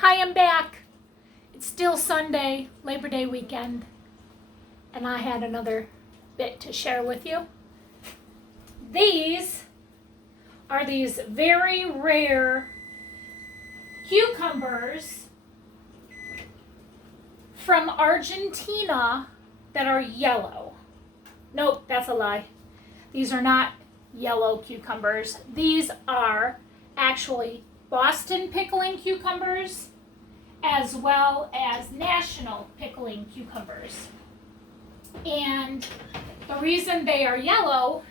Hi, I'm back. It's still Sunday, Labor Day weekend, and I had another bit to share with you. These are these very rare cucumbers from Argentina that are yellow. Nope, that's a lie. These are not yellow cucumbers. These are actually Boston pickling cucumbers as well as national pickling cucumbers. And the reason they are yellow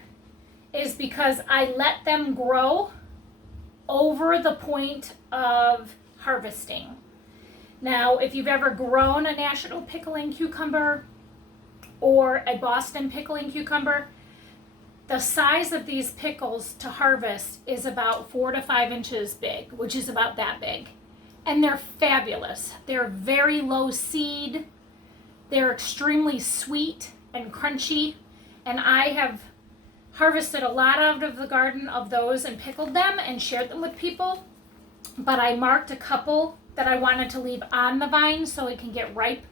is because I let them grow over the point of harvesting. Now, if you've ever grown a national pickling cucumber or a Boston pickling cucumber, the size of these pickles to harvest is about 4 to 5 inches big, which is about that big. And they're fabulous. They're very low seed. They're extremely sweet and crunchy. And I have harvested a lot out of the garden of those and pickled them and shared them with people. But I marked a couple that I wanted to leave on the vine so it can get ripe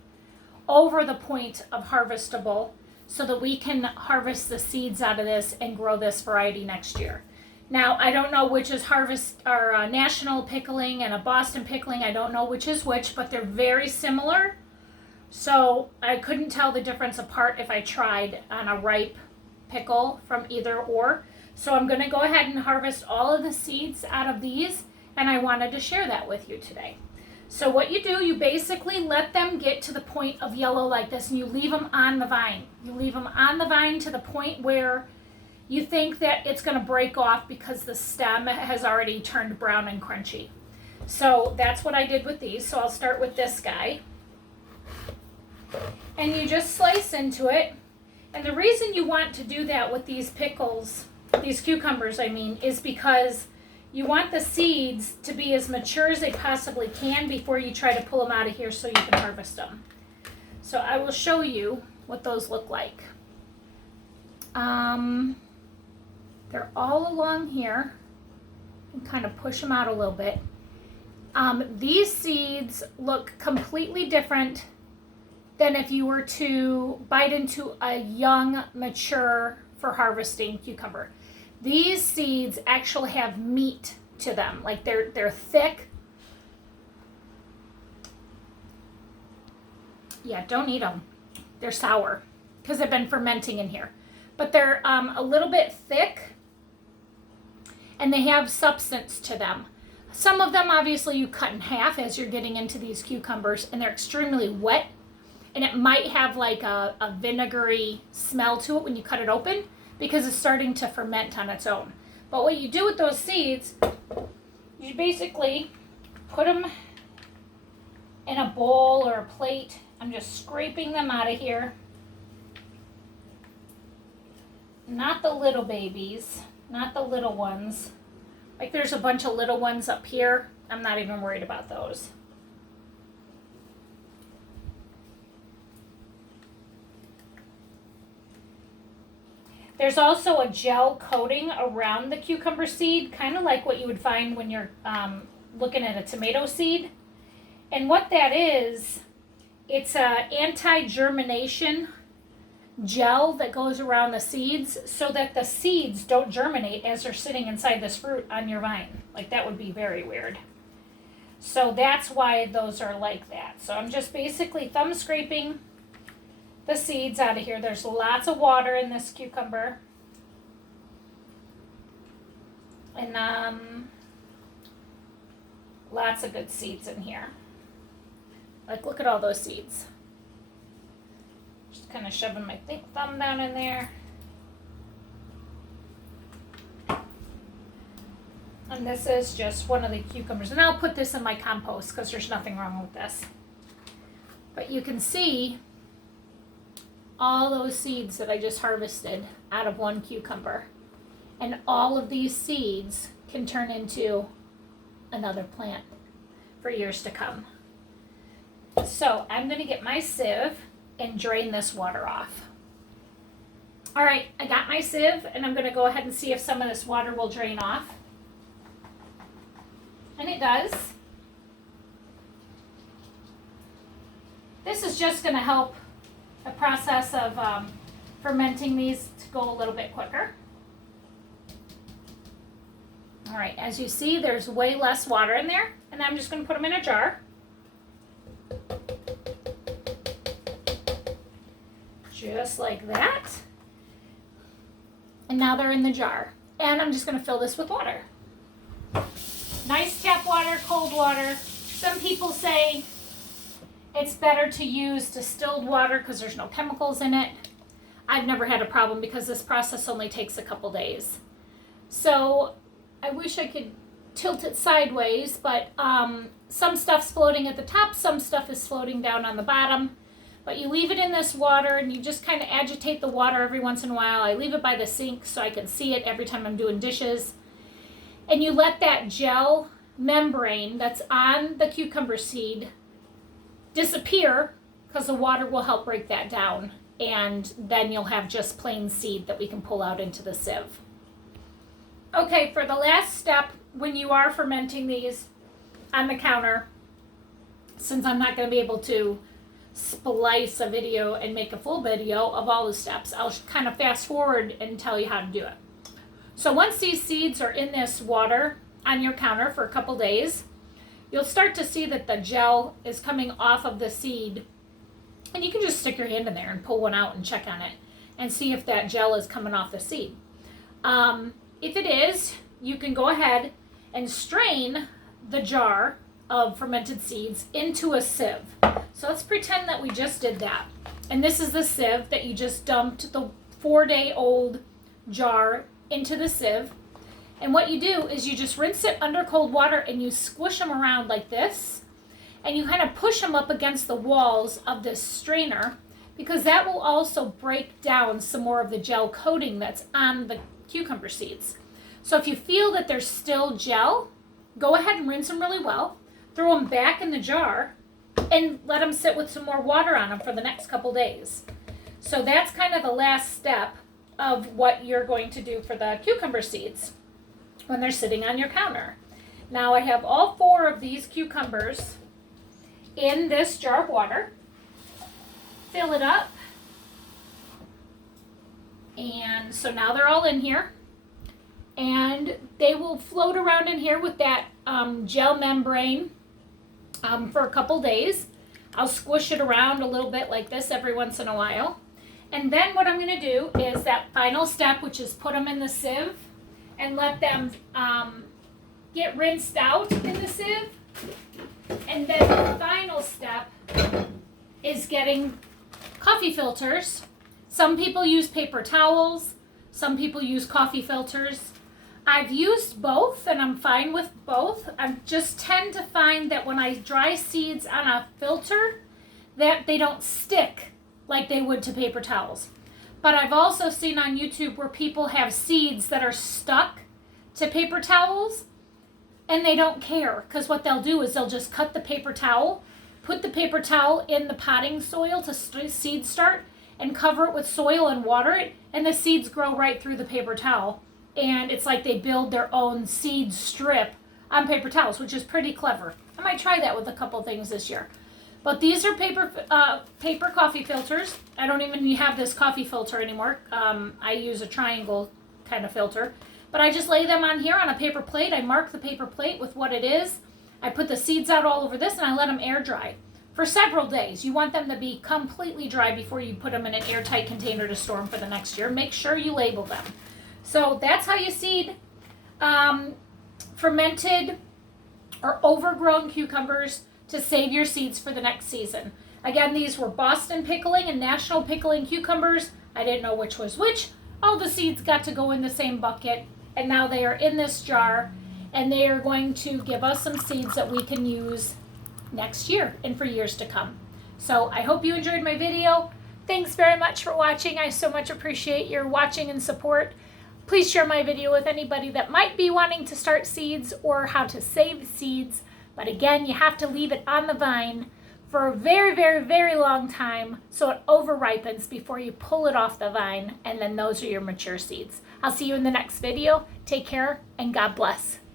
over the point of harvestable, so that we can harvest the seeds out of this and grow this variety next year. Now, I don't know which is national pickling and a Boston pickling. I don't know which is which, but they're very similar. So I couldn't tell the difference apart if I tried on a ripe pickle from either or. So I'm gonna go ahead and harvest all of the seeds out of these, and I wanted to share that with you today. So what you do, you basically let them get to the point of yellow like this, and you leave them on the vine. You leave them on the vine to the point where you think that it's going to break off because the stem has already turned brown and crunchy. So that's what I did with these. So I'll start with this guy. And you just slice into it. And the reason you want to do that with these pickles, these cucumbers I mean, is because you want the seeds to be as mature as they possibly can before you try to pull them out of here so you can harvest them. So I will show you what those look like. They're all along here. And kind of push them out a little bit. These seeds look completely different than if you were to bite into a young, mature for harvesting cucumber. These seeds actually have meat to them, like they're thick. Yeah, don't eat them. They're sour because they've been fermenting in here. But they're a little bit thick and they have substance to them. Some of them obviously you cut in half as you're getting into these cucumbers, and they're extremely wet, and it might have like a vinegary smell to it when you cut it open, because it's starting to ferment on its own. But what you do with those seeds, you basically put them in a bowl or a plate. I'm just scraping them out of here. Not the little babies, not the little ones. Like there's a bunch of little ones up here. I'm not even worried about those. There's also a gel coating around the cucumber seed, kind of like what you would find when you're looking at a tomato seed. And what that is, it's a anti-germination gel that goes around the seeds so that the seeds don't germinate as they're sitting inside this fruit on your vine. Like that would be very weird. So that's why those are like that. So I'm just basically thumb scraping the seeds out of here. There's lots of water in this cucumber. And lots of good seeds in here. Like look at all those seeds. Just kind of shoving my thumb down in there. And this is just one of the cucumbers. And I'll put this in my compost because there's nothing wrong with this. But you can see all those seeds that I just harvested out of one cucumber. And all of these seeds can turn into another plant for years to come. So I'm going to get my sieve and drain this water off. All right, I got my sieve, and I'm going to go ahead and see if some of this water will drain off. And it does. This is just going to help the process of fermenting these to go a little bit quicker. All right, as you see, there's way less water in there, and I'm just going to put them in a jar. Just like that. And now they're in the jar. And I'm just going to fill this with water. Nice tap water, cold water. Some people say it's better to use distilled water because there's no chemicals in it. I've never had a problem because this process only takes a couple days. So I wish I could tilt it sideways, but some stuff's floating at the top, some stuff is floating down on the bottom. But you leave it in this water and you just kind of agitate the water every once in a while. I leave it by the sink so I can see it every time I'm doing dishes. And you let that gel membrane that's on the cucumber seed disappear because the water will help break that down. And then you'll have just plain seed that we can pull out into the sieve. Okay, for the last step, when you are fermenting these on the counter, since I'm not going to be able to splice a video and make a full video of all the steps, I'll kind of fast forward and tell you how to do it. So once these seeds are in this water on your counter for a couple days, you'll start to see that the gel is coming off of the seed, and you can just stick your hand in there and pull one out and check on it and see if that gel is coming off the seed. If it is, you can go ahead and strain the jar of fermented seeds into a sieve. So let's pretend that we just did that. And this is the sieve that you just dumped the 4-day-old jar into the sieve. And what you do is you just rinse it under cold water and you squish them around like this. And you kind of push them up against the walls of this strainer, because that will also break down some more of the gel coating that's on the cucumber seeds. So if you feel that there's still gel, go ahead and rinse them really well. Throw them back in the jar and let them sit with some more water on them for the next couple days. So that's kind of the last step of what you're going to do for the cucumber seeds when they're sitting on your counter. Now I have all 4 of these cucumbers in this jar of water. Fill it up. And so now they're all in here. And they will float around in here with that gel membrane for a couple days. I'll squish it around a little bit like this every once in a while. And then what I'm going to do is that final step, which is put them in the sieve and let them get rinsed out in the sieve. And then the final step is getting coffee filters. Some people use paper towels. Some people use coffee filters. I've used both and I'm fine with both. I just tend to find that when I dry seeds on a filter, that they don't stick like they would to paper towels. But I've also seen on YouTube where people have seeds that are stuck to paper towels and they don't care, because what they'll do is they'll just cut the paper towel, put the paper towel in the potting soil to seed start, and cover it with soil and water it, and the seeds grow right through the paper towel. And it's like they build their own seed strip on paper towels, which is pretty clever. I might try that with a couple things this year. But these are paper coffee filters. I don't even have this coffee filter anymore. I use a triangle kind of filter. But I just lay them on here on a paper plate. I mark the paper plate with what it is. I put the seeds out all over this and I let them air dry for several days. You want them to be completely dry before you put them in an airtight container to store them for the next year. Make sure you label them. So that's how you seed fermented or overgrown cucumbers to save your seeds for the next season. Again, these were Boston pickling and National pickling cucumbers. I didn't know which was which. All the seeds got to go in the same bucket, and now they are in this jar, and they are going to give us some seeds that we can use next year and for years to come. So I hope you enjoyed my video. Thanks very much for watching. I so much appreciate your watching and support. Please share my video with anybody that might be wanting to start seeds or how to save seeds. But again, you have to leave it on the vine for a very, very, very long time so it over-ripens before you pull it off the vine, and then those are your mature seeds. I'll see you in the next video. Take care and God bless.